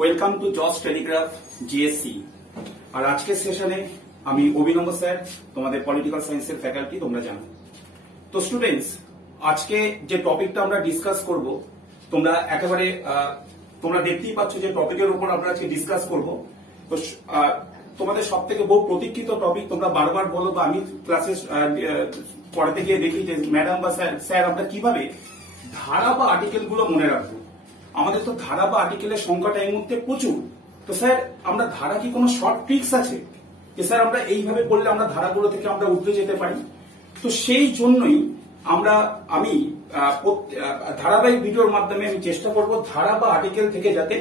Welcome to জস Telegraph GSC. আর আজকের সেশনে আমি অভিনব স্যার, তোমাদের পলিটিক্যাল সায়েন্সের ফ্যাকাল্টি, তোমরা জানো। তো স্টুডেন্টস, আজকে যে টপিকটা আমরা ডিসকাস করব, তোমরা একেবারে তোমরা দেখতেই পাচ্ছ যে টপিকের উপর আমরা আজকে ডিসকাস করব। তো তোমাদের সব থেকে বহু প্রতীক্ষিত টপিক, তোমরা বারবার বলো বা আমি ক্লাসে পড়াতে গিয়ে দেখি যে ম্যাডাম বা স্যার আমরা কিভাবে ধারা বা আর্টিকেল গুলো মনে রাখবো। আমাদের তো ধারা বা আর্টিকেলের সংখ্যাটা এই মুহূর্তে প্রচুর। তো স্যার আমরা ধারা কি কোনো শর্ট ট্রিক্স আছে যে স্যার আমরা এইভাবে বললে আমরা ধারাগুলো থেকে আমরা উঠে যেতে পারি? তো সেই জন্যই আমি ধারাবাহিক ভিডিওর মাধ্যমে আমি চেষ্টা করব ধারা বা আর্টিকেল থেকে যাতে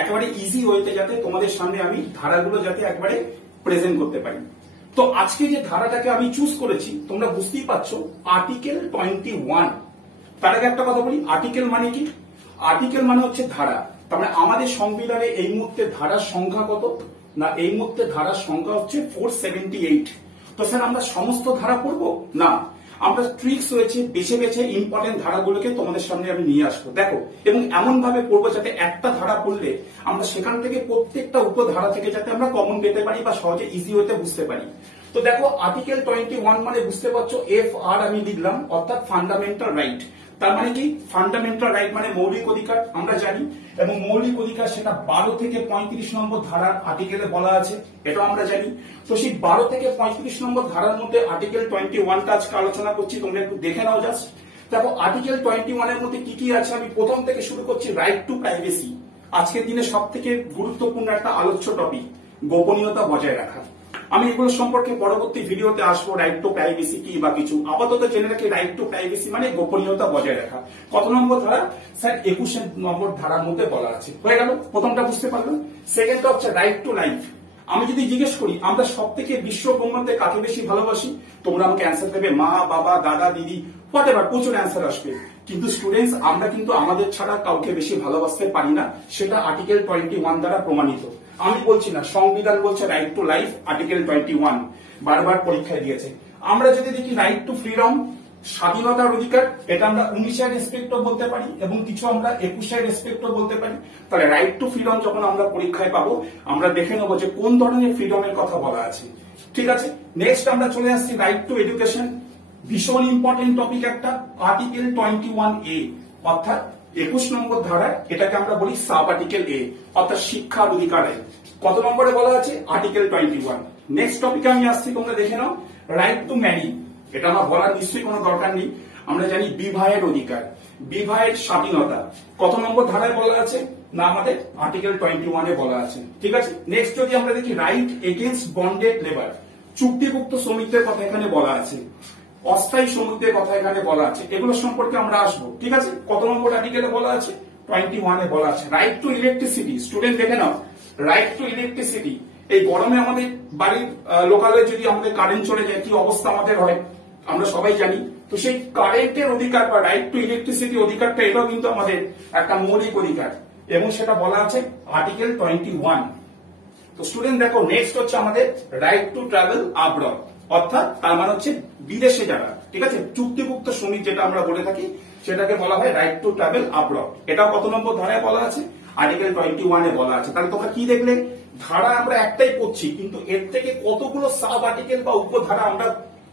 একেবারে ইজি ওয়েতে যাতে তোমাদের সামনে আমি ধারাগুলো যাতে একবারে প্রেজেন্ট করতে পারি। তো আজকে যে ধারাটাকে আমি চুজ করেছি তোমরা বুঝতেই পারছো, আর্টিকেল 21। তার আগে একটা কথা বলি, আর্টিকেল মানে কি? আর্টিকেল মানে হচ্ছে ধারা। তার মানে আমাদের সংবিধানে এই মুহূর্তে ধারার সংখ্যা কত না? এই মুহূর্তে ধারার সংখ্যা হচ্ছে 478। তো স্যার আমরা সমস্ত ধারা পড়বো না, আমরা ট্রিক্স রয়েছে বেছে বেছে ইম্পর্টেন্ট ধারাগুলোকে তোমাদের সামনে আমি নিয়ে আসবো। দেখো, এবং এমন ভাবে পড়বো যাতে একটা ধারা পড়লে আমরা সেখান থেকে প্রত্যেকটা উপধারা থেকে যাতে আমরা কমন পেতে পারি বা সহজে ইজি হতে বুঝতে পারি। তো দেখো, আর্টিকেল 21 মানে বুঝতে পারছো FR আমি লিখলাম, অর্থাৎ ফান্ডামেন্টাল রাইট। তার মানে কি? ফান্ডামেন্টাল রাইট মানে মৌলিক অধিকার, আমরা জানি। এবং মৌলিক অধিকার সেটা 12 থেকে 35 নম্বর ধারার আর্টিকেলে বলা আছে, এটাও আমরা জানি। তো সেই 12 থেকে 35 নম্বর ধারার মধ্যে আর্টিকেল 21টা আজকে আলোচনা করছি, তোমরা একটু দেখে নাও জাস্ট। দেখো আর্টিকেল 21 এর মধ্যে কি কি আছে, আমি প্রথম থেকে শুরু করছি। রাইট টু প্রাইভেসি, আজকের দিনে সব থেকে গুরুত্বপূর্ণ একটা আলোচ্য টপিক, গোপনীয়তা বজায় রাখা। আমি এগুলো সম্পর্কে পরবর্তী ভিডিওতে আসবো, রাইট টু প্রাইভেসি কি বা কিছু। আপাতত জেনে রাখি রাইট টু প্রাইভেসি মানে গোপনীয়তা বজায় রাখা। কত নম্বর ধারা? স্যার 21 নম্বর ধারার মধ্যে বলা আছে। হয়ে গেল, প্রথমটা বুঝতে পারলাম। সেকেন্ডটা হচ্ছে রাইট টু লাইফ। আমি যদি জিজ্ঞেস করি আমরা সব থেকে বিশ্ব ব্রহ্মাণ্ডে কাকে বেশি ভালোবাসি, তোমরা আমাকে অ্যান্সার দেবে মা, বাবা, দাদা, দিদি, হোয়াটএভার, প্রচুর অ্যান্সার আসবে। কিন্তু স্টুডেন্টস, আমরা কিন্তু আমাদের ছাড়া কাউকে বেশি ভালোবাসতে পারি না, সেটা আর্টিকেল 21 দ্বারা প্রমাণিত। আমি বলছি না, সংবিধান বলছে রাইট টু লাইফ, আর্টিকেল 21 বারবার পরীক্ষায় দিয়েছে। আমরা যদি দেখি রাইট টু ফ্রিডম, স্বাধীনতার অধিকার, এটা আমরা 19 রেসপেক্টও বলতে পারি এবং কিছু আমরা 21 রেসপেক্টও বলতে পারি। তাহলে রাইট টু ফ্রিডম যখন আমরা পরীক্ষায় পাবো, আমরা দেখে নেবো যে কোন ধরনের ফ্রিডমের কথা বলা আছে। ঠিক আছে, নেক্সট আমরা চলে আসছি রাইট টু এডুকেশন। ভীষণ ইম্পর্টেন্ট টপিক একটা, আর্টিকেল 21A, অর্থাৎ 21 নম্বর ধারায় এটাকে আমরা বলি সাব আর্টিকেল A, অর্থাৎ শিক্ষার অধিকার। কত নম্বরে বলা আছে? আর্টিকেল 21। নেক্সট টপিকে আমি আসছি, তোমরা দেখে নাও। রাইট টু ম্যারি, এটা আমার বলার নিশ্চয়ই কোনো দরকার নেই, আমরা জানি বিবাহের অধিকার, বিবাহের স্বাধীনতা। কত নম্বর ধারায় বলা আছে না? আমাদের আর্টিকেল 21 বলা আছে। ঠিক আছে, নেক্সট যদি আমরা দেখি রাইট এগেইনস্ট বন্ডেড লেবার, চুক্তিভুক্ত শ্রমিকদের কথা এখানে বলা আছে, অস্থায়ী শ্রমিকদের কথা এখানে বলা আছে। এগুলো সম্পর্কে আমরা আসবো। ঠিক আছে, কত নম্বর আর্টিকেলে বলা আছে? 21 বলা আছে। রাইট টু ইলেকট্রিসিটি, স্টুডেন্ট দেখে নাও, রাইট টু ইলেকট্রিসিটি। এই গরমে আমাদের বাড়ির লোকালে যদি আমাদের কারেন্ট চলে যায় কি অবস্থা আমাদের হয় আমরা সবাই জানি। তো সেই কারেন্টের অধিকার বা রাইট টু ইলেকট্রিসিটি অধিকারটা, এটাও কিন্তু আমাদের একটা মৌলিক অধিকার এবং সেটা বলা আছে আর্টিকেল 21। তো স্টুডেন্ট দেখো, নেক্সট হচ্ছে আমাদের রাইট টু ট্রাভেল আব্রড, অর্থাৎ তার মানে হচ্ছে বিদেশে যারা। ঠিক আছে, চুক্তিভুক্ত শ্রমিক যেটা আমরা বলে থাকি সেটাকে বলা হয় রাইট টু ট্রাভেল আব্রড। এটা কত নম্বর ধারায় বলা আছে? আর্টিকেল 21 বলা আছে। তাহলে তোমরা কি দেখলে, ধারা আমরা একটাই পড়ছি কিন্তু এর থেকে কতগুলো সাব আর্টিকেল বা উপধারা আমরা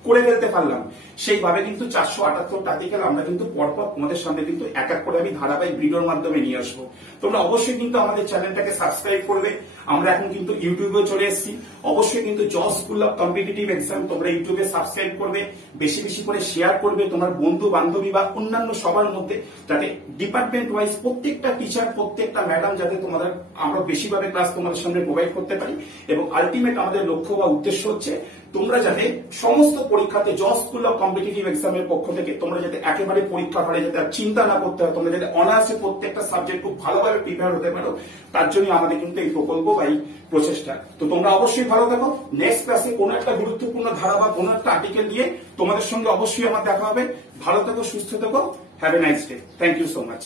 করে ফেলতে পারলাম। সেইভাবে কিন্তু 478 আর্টিকেল আমরা কিন্তু পরপর তোমাদের সামনে কিন্তু এক এক করে আমি ধারাবাহিক ভিডিওর মাধ্যমে নিয়ে আসবো। তোমরা অবশ্যই কিন্তু আমাদের চ্যানেলটাকে সাবস্ক্রাইব করবে। আমরা এখন কিন্তু ইউটিউবে চলে এসেছি, অবশ্যই কিন্তু Josh school of competitive exam তোমরা ইউটিউবে সাবস্ক্রাইব করবে, বেশি বেশি করে শেয়ার করবে তোমার বন্ধু বান্ধবী বা অন্যান্য সবার মধ্যে, যাতে ডিপার্টমেন্ট ওয়াইজ প্রত্যেকটা টিচার, প্রত্যেকটা ম্যাডাম যাতে তোমাদের আমরা বেশিভাবে ক্লাস তোমাদের সামনে প্রোভাইড করতে পারি। এবং আলটিমেট আমাদের লক্ষ্য বা উদ্দেশ্য হচ্ছে তোমরা যাতে সমস্ত পরীক্ষাতে জস স্কুল অফ কম্পিটিটিভ এক্সামের পক্ষ থেকে তোমরা যাতে একেবারে পরীক্ষা হলে যাতে চিন্তা না করতে হয়, তোমরা যাতে অনায়াসে প্রত্যেকটা সাবজেক্ট খুব ভালোভাবে প্রিপেয়ার হতে পারো, তার জন্য আমাদের কিন্তু এই প্রকল্প বা এই প্রচেষ্টা। তো তোমরা অবশ্যই ভালো থাকো। নেক্সট ক্লাসে কোনো একটা গুরুত্বপূর্ণ ধারা বা কোনো একটা আর্টিকেল নিয়ে তোমাদের সঙ্গে অবশ্যই আমার দেখা হবে। ভালো থেকো, সুস্থ থেকো, have a nice day. Thank you so much.